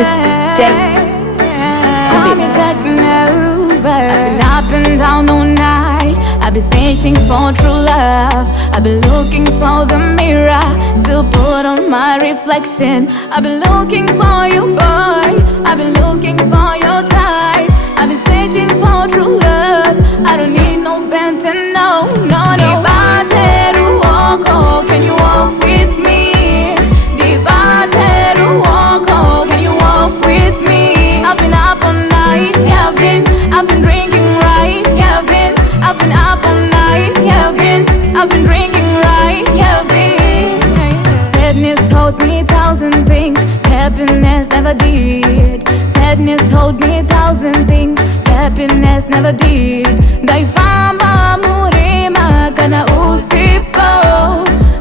is Decco. Tamia taking over. I've been up and down all night. I've been searching for true love. I've been looking for the mirror to put on my reflection. I've been looking for you, boy. I've been looking for your type. I've been searching for true love. I don't need no Benton, no, no, no. Can you walk with me? Can you walk with me? I've been up all night, yeah, I've been drinking right, yeah, I've been up all night, yeah, I've been drinking right, yeah, Sadness told me 1,000 things, happiness never did. Sadness told me 1,000 things, happiness never did. Daifamba murima kana usipo,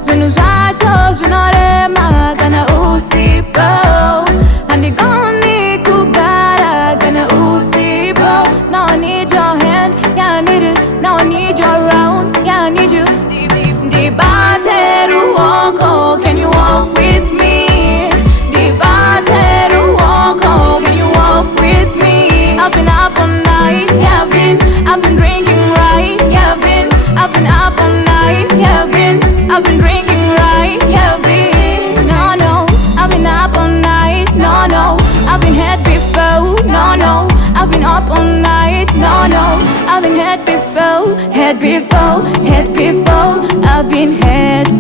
zinuzacho zinorema kana usipo, andigoni kugara kana usipo. Now I need your hand, yeah I need it. Now I need your round, yeah I need you. Dibateru woko, can you walk with me? Dibateru woko, can you walk with me? I've been up all night, yeah I've been drinking right, yeah I've been up all night, yeah I've been drinking right, yeah No, no, I've been up all night, no, no. I've been had before, no, no. I've been up all night, no, no. I've been had before, I've been had